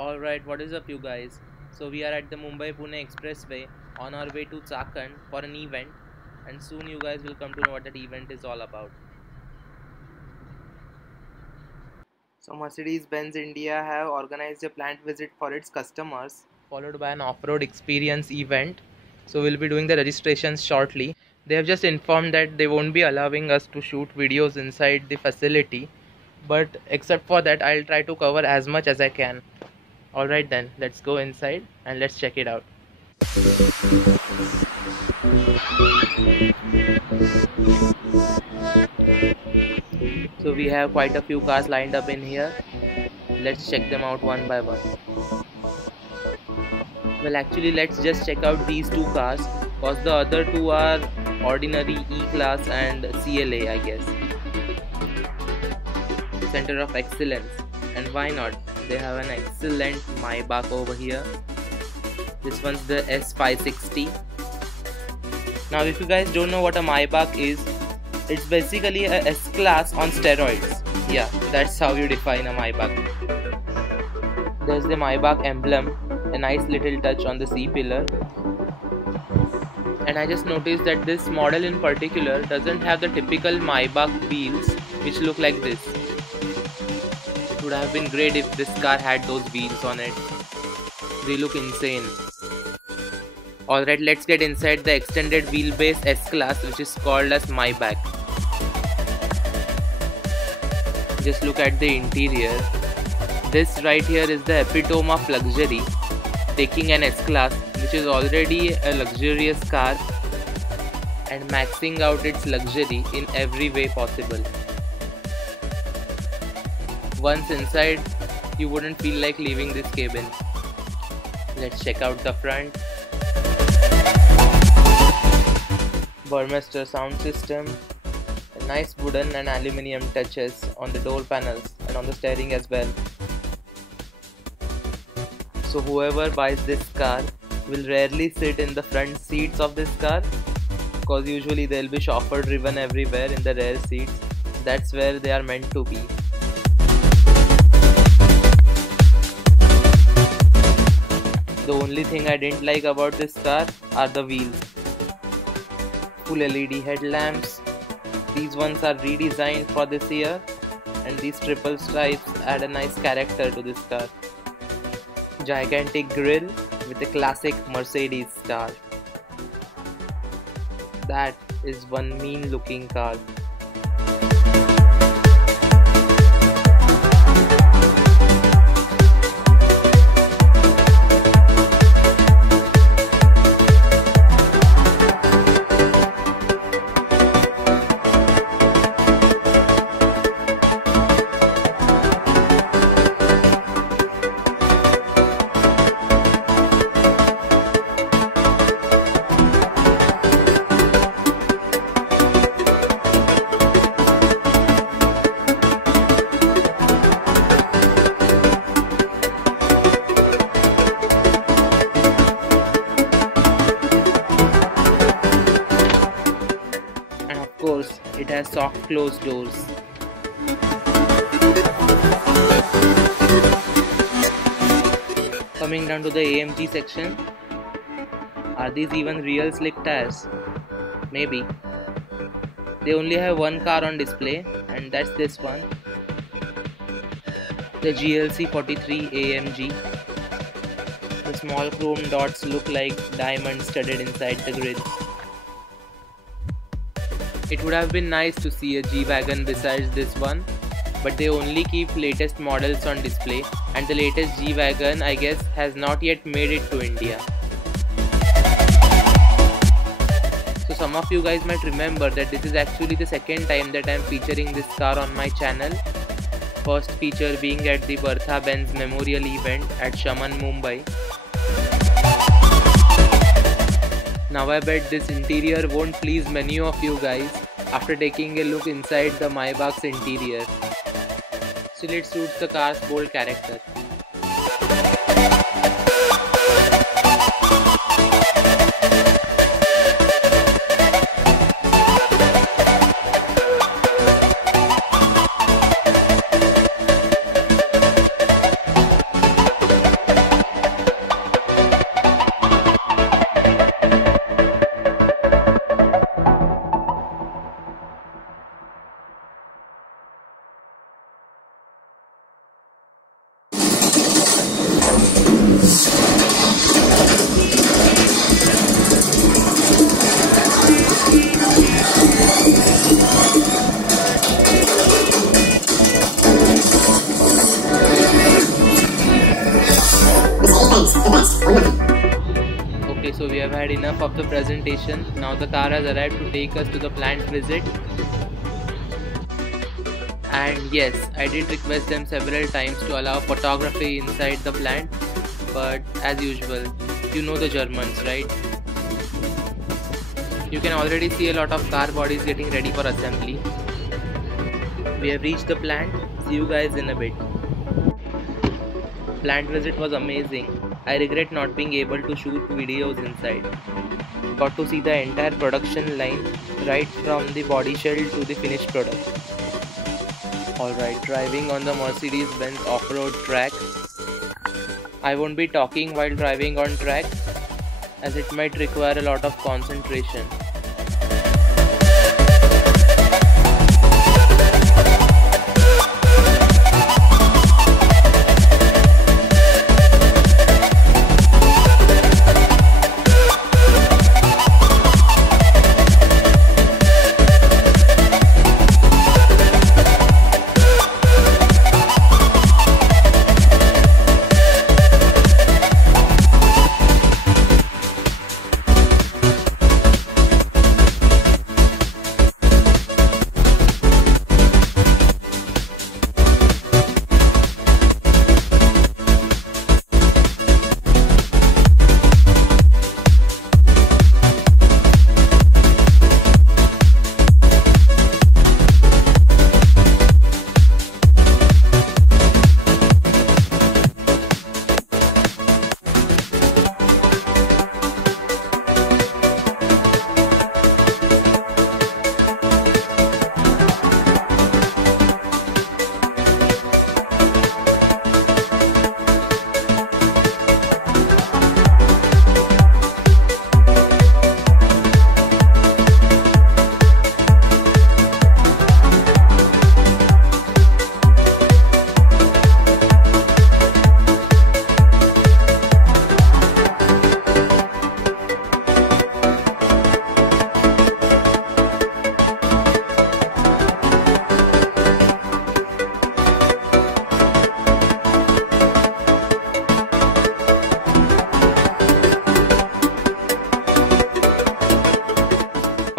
Alright, what is up you guys? So we are at the Mumbai-Pune Expressway on our way to Chakan for an event, and soon you guys will come to know what that event is all about. So Mercedes-Benz India have organized a plant visit for its customers, followed by an off-road experience event. So we'll be doing the registrations shortly. They have just informed that they won't be allowing us to shoot videos inside the facility, but except for that I'll try to cover as much as I can. Alright then, let's go inside and let's check it out. So we have quite a few cars lined up in here. Let's check them out one by one. Well, actually let's just check out these two cars, cause the other two are ordinary E-Class and CLA, I guess. Center of Excellence, and why not? They have an excellent MAYBACH over here. This one's the S560. Now if you guys don't know what a MAYBACH is, it's basically a S-Class on steroids. Yeah, that's how you define a MAYBACH. There's the MAYBACH emblem, a nice little touch on the C-pillar. And I just noticed that this model in particular doesn't have the typical MAYBACH wheels which look like this. It would have been great if this car had those wheels on it. They look insane. Alright, let's get inside the extended wheelbase S-Class, which is called as MAYBACH. Just look at the interior. This right here is the epitome of luxury, taking an S-Class which is already a luxurious car and maxing out its luxury in every way possible. Once inside, you wouldn't feel like leaving this cabin. Let's check out the front. Burmester sound system, a nice wooden and aluminium touches on the door panels and on the steering as well. So whoever buys this car will rarely sit in the front seats of this car, because usually they'll be chauffeur driven everywhere in the rear seats. That's where they are meant to be. The only thing I didn't like about this car are the wheels. Full LED headlamps. These ones are redesigned for this year, and these triple stripes add a nice character to this car. Gigantic grille with a classic Mercedes star. That is one mean looking car. It has soft closed doors. Coming down to the AMG section. Are these even real slick tires? Maybe. They only have one car on display, and that's this one. The GLC 43 AMG. The small chrome dots look like diamonds studded inside the grille. It would have been nice to see a G-Wagon besides this one, but they only keep latest models on display, and the latest G-Wagon, I guess, has not yet made it to India. So some of you guys might remember that this is actually the second time that I am featuring this car on my channel. First feature being at the Bertha Benz Memorial event at Shaman, Mumbai. Now I bet this interior won't please many of you guys after taking a look inside the MAYBACH's interior. Still, it suits the car's bold character. Okay, so we have had enough of the presentation. Now the car has arrived to take us to the plant visit. And yes, I did request them several times to allow photography inside the plant, but as usual, you know the Germans, right? You can already see a lot of car bodies getting ready for assembly. We have reached the plant. See you guys in a bit. Plant visit was amazing. I regret not being able to shoot videos inside. Got to see the entire production line right from the body shell to the finished product. Alright, driving on the Mercedes-Benz off-road track. I won't be talking while driving on track as it might require a lot of concentration.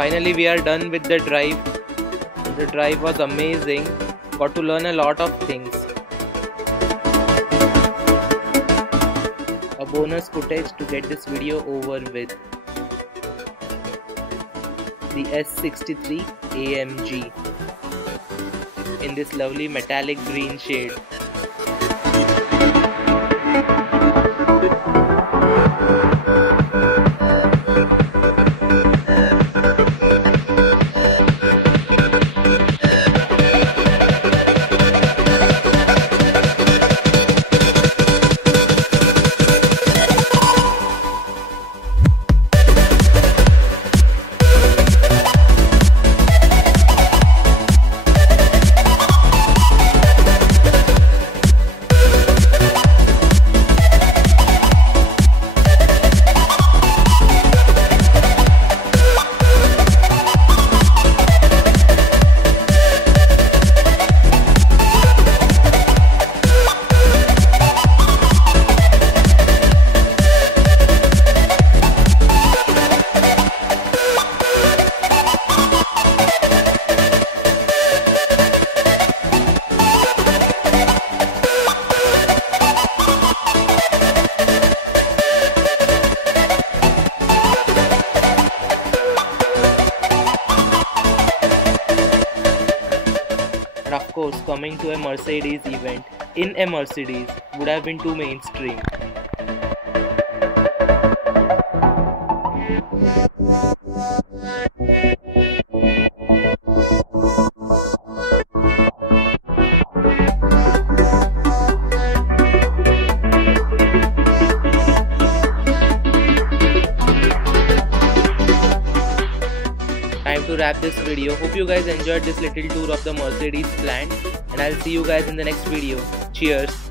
Finally we are done with the drive. The drive was amazing. Got to learn a lot of things. A bonus footage to get this video over with. The S63 AMG in this lovely metallic green shade. And of course, coming to a Mercedes event in a Mercedes would have been too mainstream. Time to wrap this video. Hope you guys enjoyed this little tour of the Mercedes plant, and I'll see you guys in the next video. Cheers.